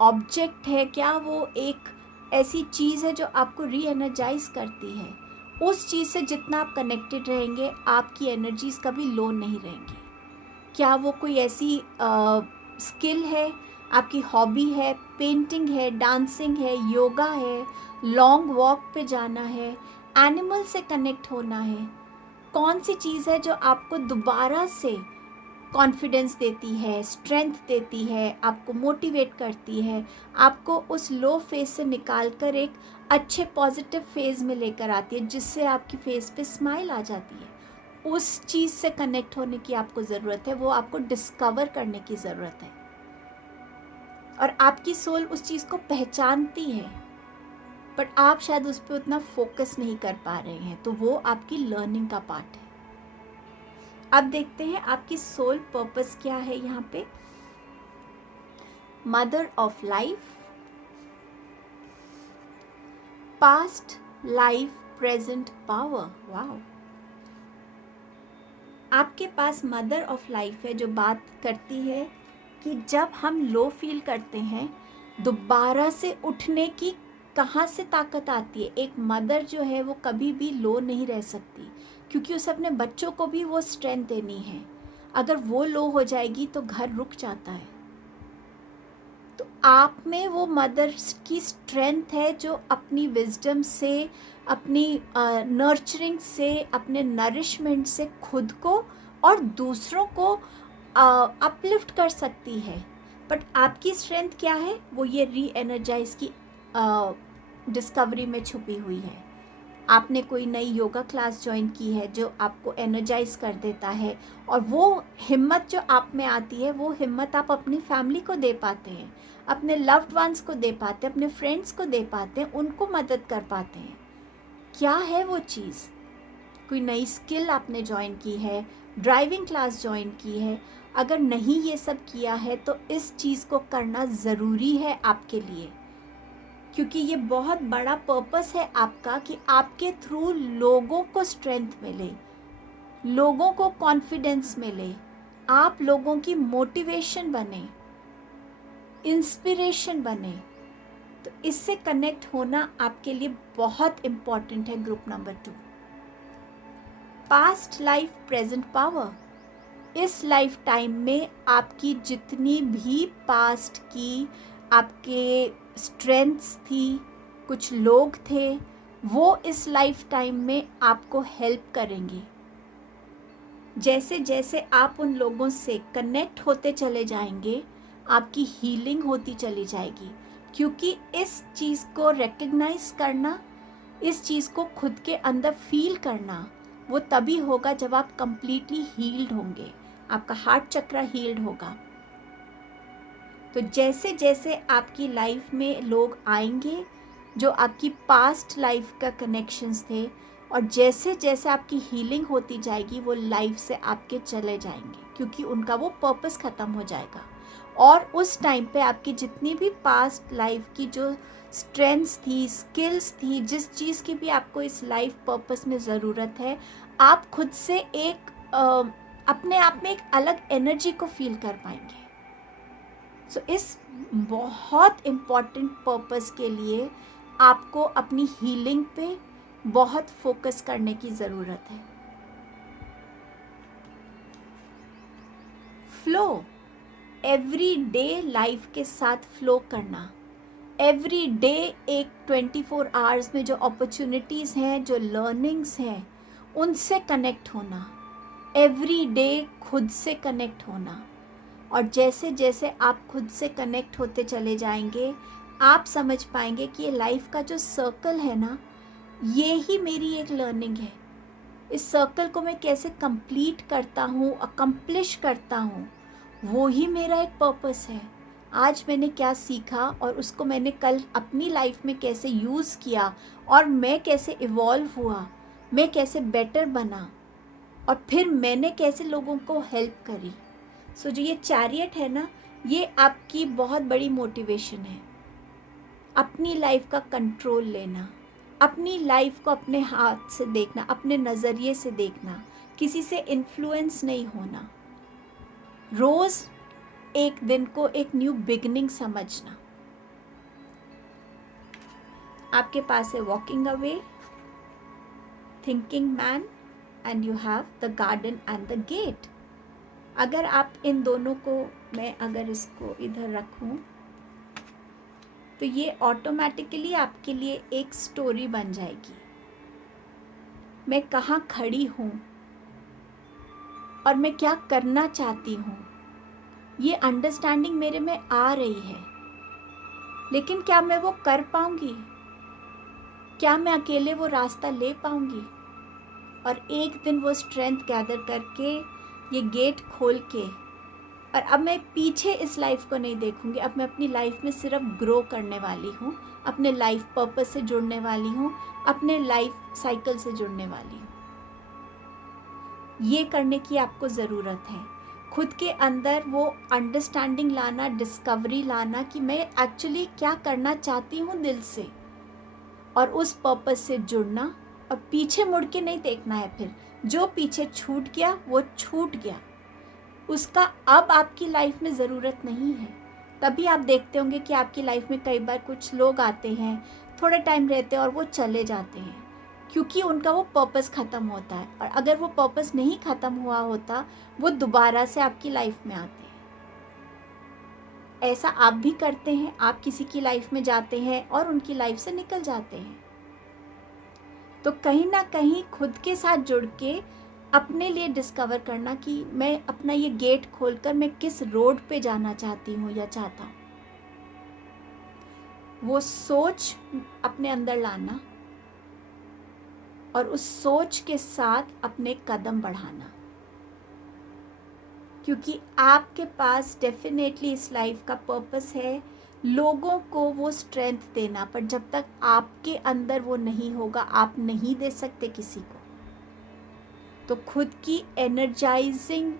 ऑब्जेक्ट है, क्या वो एक ऐसी चीज़ है जो आपको री एनर्जाइज करती है। उस चीज़ से जितना आप कनेक्टेड रहेंगे आपकी एनर्जीज कभी लो नहीं रहेंगी। क्या वो कोई ऐसी स्किल है, आपकी हॉबी है, पेंटिंग है, डांसिंग है, योगा है, लॉन्ग वॉक पे जाना है, एनिमल से कनेक्ट होना है, कौन सी चीज़ है जो आपको दोबारा से कॉन्फिडेंस देती है, स्ट्रेंथ देती है, आपको मोटिवेट करती है, आपको उस लो फेज से निकाल कर एक अच्छे पॉजिटिव फेज में लेकर आती है जिससे आपकी फेस पे स्माइल आ जाती है। उस चीज़ से कनेक्ट होने की आपको ज़रूरत है, वो आपको डिस्कवर करने की ज़रूरत है। और आपकी सोल उस चीज़ को पहचानती है बट आप शायद उस पर उतना फोकस नहीं कर पा रहे हैं, तो वो आपकी लर्निंग का पार्ट है। अब देखते हैं आपकी सोल पर्पस क्या है। यहाँ पे mother of life, past life present power. Wow, आपके पास मदर ऑफ लाइफ है जो बात करती है कि जब हम लो फील करते हैं दोबारा से उठने की कहाँ से ताकत आती है। एक मदर जो है वो कभी भी लो नहीं रह सकती क्योंकि उसे अपने बच्चों को भी वो स्ट्रेंथ देनी है। अगर वो लो हो जाएगी तो घर रुक जाता है। तो आप में वो मदर की स्ट्रेंथ है जो अपनी विजडम से, अपनी नर्चरिंग से, अपने नरिशमेंट से खुद को और दूसरों को अपलिफ्ट कर सकती है। बट आपकी स्ट्रेंथ क्या है, वो ये री एनर्जाइज की डिस्कवरी में छुपी हुई है। आपने कोई नई योगा क्लास ज्वाइन की है जो आपको एनर्जाइज कर देता है, और वो हिम्मत जो आप में आती है वो हिम्मत आप अपनी फैमिली को दे पाते हैं, अपने लव्ड वंस को दे पाते हैं, अपने फ्रेंड्स को दे पाते हैं, उनको मदद कर पाते हैं। क्या है वो चीज़? कोई नई स्किल आपने ज्वाइन की है, ड्राइविंग क्लास ज्वाइन की है। अगर नहीं ये सब किया है तो इस चीज़ को करना ज़रूरी है आपके लिए, क्योंकि ये बहुत बड़ा पर्पस है आपका कि आपके थ्रू लोगों को स्ट्रेंथ मिले, लोगों को कॉन्फिडेंस मिले, आप लोगों की मोटिवेशन बने, इंस्पिरेशन बने। तो इससे कनेक्ट होना आपके लिए बहुत इम्पॉर्टेंट है। Group number 2, past life present power. इस लाइफ टाइम में आपकी जितनी भी पास्ट की आपके स्ट्रेंथ्स थी, कुछ लोग थे, वो इस लाइफ टाइम में आपको हेल्प करेंगे। जैसे जैसे आप उन लोगों से कनेक्ट होते चले जाएंगे आपकी हीलिंग होती चली जाएगी, क्योंकि इस चीज़ को रिकग्नाइज करना, इस चीज़ को खुद के अंदर फील करना, वो तभी होगा जब आप कंप्लीटली हील्ड होंगे, आपका हार्ट चक्रा हील्ड होगा। तो जैसे जैसे आपकी लाइफ में लोग आएंगे जो आपकी पास्ट लाइफ का कनेक्शंस थे, और जैसे जैसे आपकी हीलिंग होती जाएगी वो लाइफ से आपके चले जाएंगे, क्योंकि उनका वो पर्पस ख़त्म हो जाएगा। और उस टाइम पे आपकी जितनी भी पास्ट लाइफ की जो स्ट्रेंथ्स थी, स्किल्स थी, जिस चीज़ की भी आपको इस लाइफ पर्पस में ज़रूरत है, आप खुद से एक अपने आप में एक अलग एनर्जी को फील कर पाएंगे। सो इस बहुत इम्पॉर्टेंट पर्पस के लिए आपको अपनी हीलिंग पे बहुत फोकस करने की ज़रूरत है। फ्लो, एवरी डे लाइफ के साथ फ्लो करना, एवरी डे एक 24 आवर्स में जो अपॉर्चुनिटीज़ हैं, जो लर्निंग्स हैं, उनसे कनेक्ट होना, एवरी डे खुद से कनेक्ट होना। और जैसे जैसे आप खुद से कनेक्ट होते चले जाएंगे, आप समझ पाएंगे कि ये लाइफ का जो सर्कल है ना, ये ही मेरी एक लर्निंग है। इस सर्कल को मैं कैसे कंप्लीट करता हूँ, अकम्प्लिश करता हूँ, वो ही मेरा एक पर्पस है। आज मैंने क्या सीखा और उसको मैंने कल अपनी लाइफ में कैसे यूज़ किया, और मैं कैसे इवॉल्व हुआ, मैं कैसे बेटर बना, और फिर मैंने कैसे लोगों को हेल्प करी। सो जो ये चैरियट है ना, ये आपकी बहुत बड़ी मोटिवेशन है। अपनी लाइफ का कंट्रोल लेना, अपनी लाइफ को अपने हाथ से देखना, अपने नज़रिए से देखना, किसी से इन्फ्लुएंस नहीं होना, रोज़ एक दिन को एक न्यू बिगनिंग समझना। आपके पास है walking away, thinking man, and you have the garden and the gate. अगर आप इन दोनों को, मैं अगर इसको इधर रखूं, तो ये ऑटोमेटिकली आपके लिए एक स्टोरी बन जाएगी। मैं कहाँ खड़ी हूँ और मैं क्या करना चाहती हूँ, ये अंडरस्टैंडिंग मेरे में आ रही है। लेकिन क्या मैं वो कर पाऊँगी? क्या मैं अकेले वो रास्ता ले पाऊँगी? और एक दिन वो स्ट्रेंथ गैदर करके, ये गेट खोल के, और अब मैं पीछे इस लाइफ को नहीं देखूंगी। अब मैं अपनी लाइफ में सिर्फ ग्रो करने वाली हूँ, अपने लाइफ पर्पस से जुड़ने वाली हूँ, अपने लाइफ साइकिल से जुड़ने वाली हूँ। ये करने की आपको ज़रूरत है। खुद के अंदर वो अंडरस्टैंडिंग लाना, डिस्कवरी लाना कि मैं एक्चुअली क्या करना चाहती हूँ दिल से, और उस पर्पस से जुड़ना, और पीछे मुड़ के नहीं देखना है। फिर जो पीछे छूट गया वो छूट गया, उसका अब आपकी लाइफ में ज़रूरत नहीं है। तभी आप देखते होंगे कि आपकी लाइफ में कई बार कुछ लोग आते हैं, थोड़े टाइम रहते हैं और वो चले जाते हैं, क्योंकि उनका वो पर्पस ख़त्म होता है। और अगर वो पर्पस नहीं ख़त्म हुआ होता, वो दोबारा से आपकी लाइफ में आते हैं। ऐसा आप भी करते हैं, आप किसी की लाइफ में जाते हैं और उनकी लाइफ से निकल जाते हैं। तो कहीं ना कहीं खुद के साथ जुड़ के अपने लिए डिस्कवर करना कि मैं अपना ये गेट खोलकर मैं किस रोड पे जाना चाहती हूँ या चाहता हूँ, वो सोच अपने अंदर लाना, और उस सोच के साथ अपने कदम बढ़ाना। क्योंकि आपके पास डेफिनेटली इस लाइफ का पर्पस है लोगों को वो स्ट्रेंथ देना, पर जब तक आपके अंदर वो नहीं होगा, आप नहीं दे सकते किसी को। तो खुद की एनर्जाइजिंग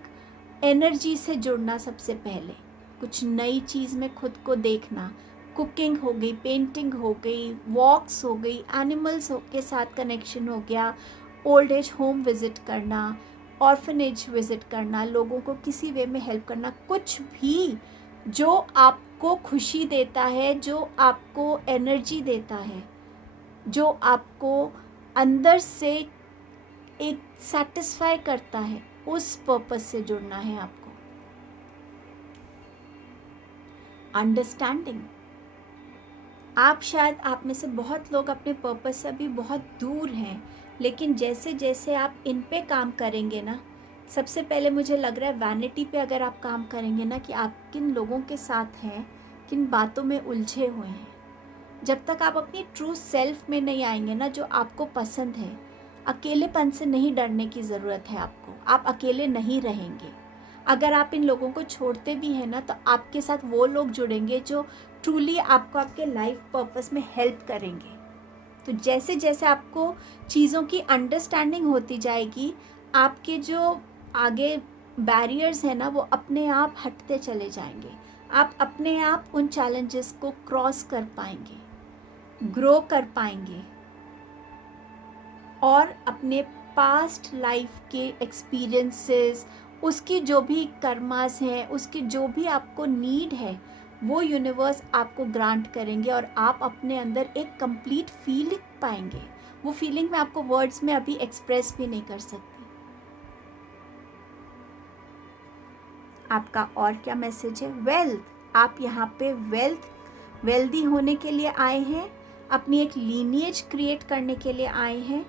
एनर्जी से जुड़ना सबसे पहले, कुछ नई चीज़ में खुद को देखना, कुकिंग हो गई, पेंटिंग हो गई, वॉक्स हो गई, एनिमल्स के साथ कनेक्शन हो गया, ओल्ड एज होम विज़िट करना, ऑर्फनेज विज़िट करना, लोगों को किसी वे में हेल्प करना, कुछ भी जो आपको खुशी देता है, जो आपको एनर्जी देता है, जो आपको अंदर से एक सेटिस्फाई करता है, उस पर्पस से जुड़ना है आपको। अंडरस्टैंडिंग, आप शायद, आप में से बहुत लोग अपने पर्पस से अभी बहुत दूर हैं, लेकिन जैसे जैसे आप इन पे काम करेंगे ना, सबसे पहले मुझे लग रहा है वैनिटी पे अगर आप काम करेंगे ना, कि आप किन लोगों के साथ हैं, किन बातों में उलझे हुए हैं, जब तक आप अपनी ट्रू सेल्फ में नहीं आएंगे ना, जो आपको पसंद है, अकेलेपन से नहीं डरने की ज़रूरत है आपको। आप अकेले नहीं रहेंगे, अगर आप इन लोगों को छोड़ते भी हैं ना, तो आपके साथ वो लोग जुड़ेंगे जो ट्रूली आपको आपके लाइफ पर्पस में हेल्प करेंगे। तो जैसे जैसे आपको चीज़ों की अंडरस्टैंडिंग होती जाएगी, आपके जो आगे बैरियर्स हैं ना, वो अपने आप हटते चले जाएंगे। आप अपने आप उन चैलेंजेस को क्रॉस कर पाएंगे, ग्रो कर पाएंगे और अपने पास्ट लाइफ के एक्सपीरियंसेस, उसकी जो भी कर्मास हैं, उसकी जो भी आपको नीड है, वो यूनिवर्स आपको ग्रांट करेंगे और आप अपने अंदर एक कंप्लीट फीलिंग पाएंगे। वो फीलिंग मैं आपको वर्ड्स में अभी एक्सप्रेस भी नहीं कर सकती। आपका और क्या मैसेज है? वेल्थ, आप यहाँ पे वेल्दी होने के लिए आए हैं, अपनी एक लीनिएज क्रिएट करने के लिए आए हैं।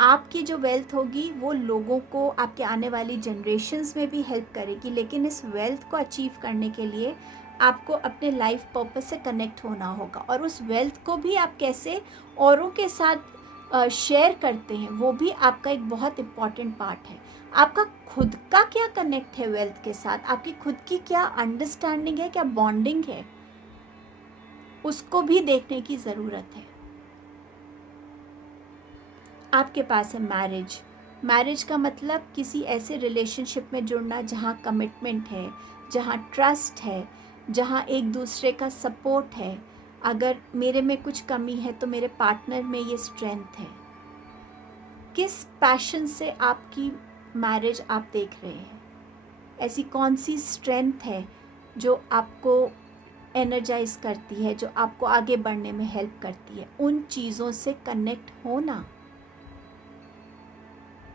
आपकी जो वेल्थ होगी वो लोगों को, आपके आने वाली जनरेशन्स में भी हेल्प करेगी, लेकिन इस वेल्थ को अचीव करने के लिए आपको अपने लाइफ पर्पस से कनेक्ट होना होगा। और उस वेल्थ को भी आप कैसे औरों के साथ शेयर करते हैं, वो भी आपका एक बहुत इम्पॉर्टेंट पार्ट है। आपका खुद का क्या कनेक्ट है वेल्थ के साथ, आपकी खुद की क्या अंडरस्टैंडिंग है, क्या बॉन्डिंग है, उसको भी देखने की ज़रूरत है। आपके पास है मैरिज। मैरिज का मतलब किसी ऐसे रिलेशनशिप में जुड़ना जहाँ कमिटमेंट है, जहाँ ट्रस्ट है, जहाँ एक दूसरे का सपोर्ट है। अगर मेरे में कुछ कमी है तो मेरे पार्टनर में ये स्ट्रेंथ है। किस पैशन से आपकी मैरिज आप देख रहे हैं? ऐसी कौन सी स्ट्रेंथ है जो आपको एनर्जाइज करती है, जो आपको आगे बढ़ने में हेल्प करती है? उन चीज़ों से कनेक्ट होना।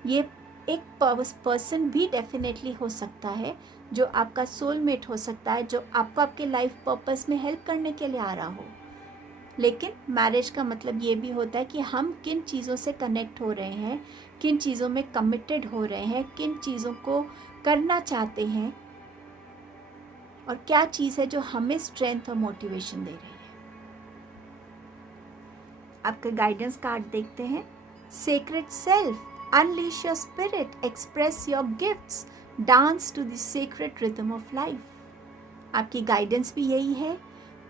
ये एक पर्सन भी डेफिनेटली हो सकता है जो आपका सोलमेट हो सकता है, जो आपको आपके लाइफ पर्पस में हेल्प करने के लिए आ रहा हो। लेकिन मैरिज का मतलब ये भी होता है कि हम किन चीज़ों से कनेक्ट हो रहे हैं, किन चीज़ों में कमिटेड हो रहे हैं, किन चीज़ों को करना चाहते हैं और क्या चीज़ है जो हमें स्ट्रेंथ और मोटिवेशन दे रही है। आपका गाइडेंस कार्ड देखते हैं। Sacred self, unleash your spirit, express your gifts, dance to the sacred rhythm of life. आपकी गाइडेंस भी यही है,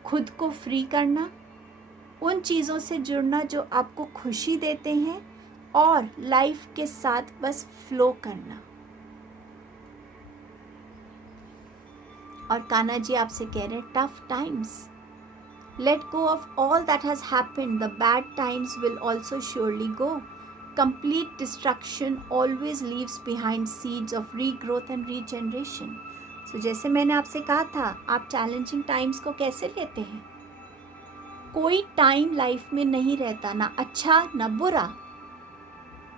खुद को फ्री करना, उन चीज़ों से जुड़ना जो आपको खुशी देते हैं और लाइफ के साथ बस फ्लो करना। और कान्हा जी आपसे कह रहे हैं, tough times, let go of all that has happened, the bad times will also surely go, complete destruction always leaves behind seeds of regrowth and regeneration. So जैसे मैंने आपसे कहा था, आप चैलेंजिंग टाइम्स को कैसे लेते हैं? कोई टाइम लाइफ में नहीं रहता, ना अच्छा ना बुरा।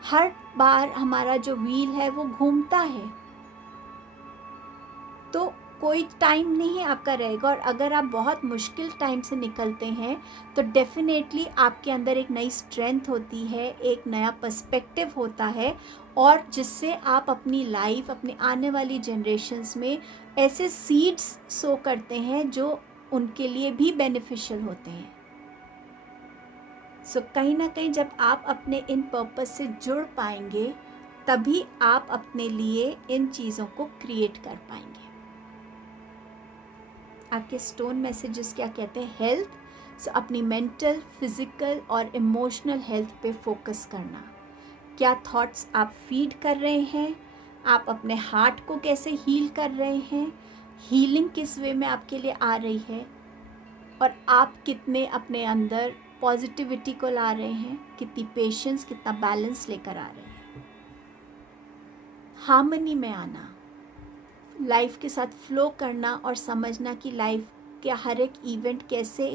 हर बार हमारा जो व्हील है वो घूमता है, तो कोई टाइम नहीं आपका रहेगा। और अगर आप बहुत मुश्किल टाइम से निकलते हैं तो डेफिनेटली आपके अंदर एक नई स्ट्रेंथ होती है, एक नया पर्सपेक्टिव होता है, और जिससे आप अपनी लाइफ, अपने आने वाली जनरेशन्स में ऐसे सीड्स सो करते हैं जो उनके लिए भी बेनिफिशियल होते हैं। सो कहीं ना कहीं जब आप अपने इन पर्पस से जुड़ पाएंगे, तभी आप अपने लिए इन चीज़ों को क्रिएट कर पाएंगे। आपके स्टोन मैसेजेस क्या कहते हैं? हेल्थ, सो अपनी मेंटल, फिजिकल और इमोशनल हेल्थ पे फोकस करना। क्या थॉट्स आप फीड कर रहे हैं, आप अपने हार्ट को कैसे हील कर रहे हैं, हीलिंग किस वे में आपके लिए आ रही है, और आप कितने अपने अंदर पॉजिटिविटी को ला रहे हैं, कितनी पेशेंस, कितना बैलेंस लेकर आ रहे हैं। हार्मनी में आना, लाइफ के साथ फ्लो करना और समझना कि लाइफ के हर एक इवेंट कैसे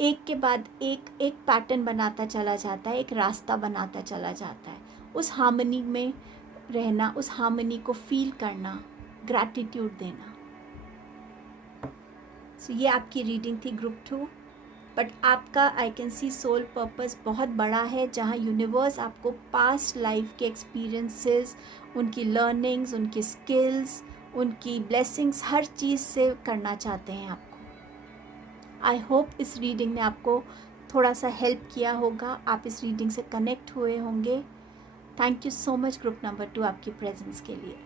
एक के बाद एक पैटर्न बनाता चला जाता है, एक रास्ता बनाता चला जाता है। उस हार्मनी में रहना, उस हार्मनी को फील करना, ग्रैटिट्यूड देना। सो ये आपकी रीडिंग थी ग्रुप 2। बट आपका I can see soul purpose बहुत बड़ा है, जहाँ यूनिवर्स आपको पास्ट लाइफ के एक्सपीरियंसेस, उनकी लर्निंग्स, उनकी स्किल्स, उनकी ब्लेसिंग्स, हर चीज़ से करना चाहते हैं आपको। आई होप इस रीडिंग ने आपको थोड़ा सा हेल्प किया होगा, आप इस रीडिंग से कनेक्ट हुए होंगे। Thank you so much group number 2 आपकी प्रेजेंस के लिए।